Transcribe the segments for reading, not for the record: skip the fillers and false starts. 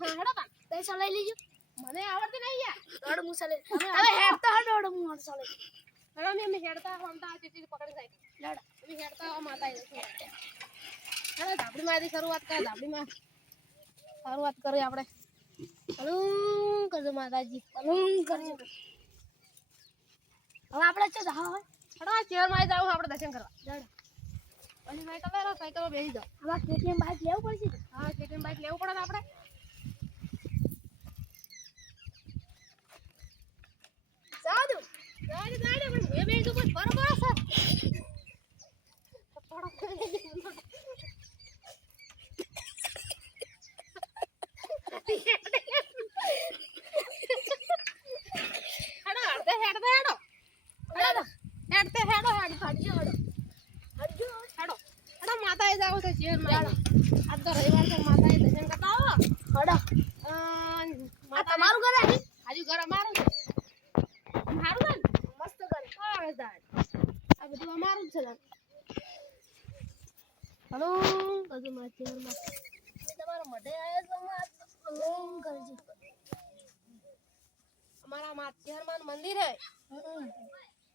હા હેડો તા તે ચલાઈ લીજો મને આવડતી નહીં યાર દોડ હું ચલાઈ હવે હેડતા હો દોડ હું હાથ ચલાઈ હેડો ને અમે હેડતા હમતા ચીચી પકડી જાય લડ અમે હેડતા માતા હેડો ધાબડી માંથી શરૂઆત કર ધાબડી માં શરૂઆત કરી આપણે હલું કરજો માતાજી પલું કરજો હવે આપણે ચો જા હોય હેડો ચેર માં જાવ આપણે દર્શન કરવા લડ અને સાયકલ માં બેસી જાઓ આમાં કેટીએમ બાઈક લેવું પડશે હા કેટીએમ બાઈક લેવું પડે ને આપણે જાવ દો ગાડી પણ એ બેસી કોઈ બરોબર છે માતા જાવ તો ચેર માં આજ તો રવિવાર છે માતા દર્શન કરતા આવો હડો આ તમારું ઘર આવી આજુ ઘર અમારું છે મારું ને મસ્ત ઘર હા દાદ આ બધું અમારું જ છે દાદ હલો બધું માં ચેર માં તમારો મઢે આવ્યો તો પલું કરજો અમારા માં ચેરમાન મંદિર હે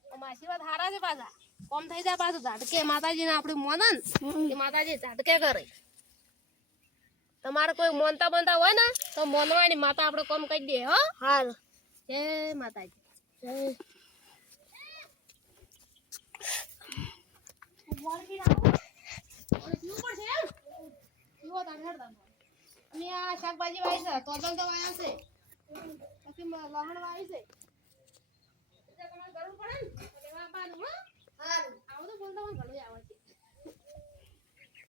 અમારા આશીર્વાદ હારા છે પાછા કોમ થઈ જાય પાછું ઝાટકે માતાજીને આપણે મોનન કે માતાજી ઝાટકે કરે તમારે કોઈ મોનતા બનતા હોય ને તો મોનવાની માતા આપણે કોમ કહી દે હો હાલ જય માતાજી જય અને આ શાકભાજી વાવી છે તોતલ તો વાયા છે પછી લહણ વાવી છે એટલે તમારે જરૂર પડે ને તો લેવા આપવાનું હો હાલ આવું તો બોલતા મને ઘણું આવડે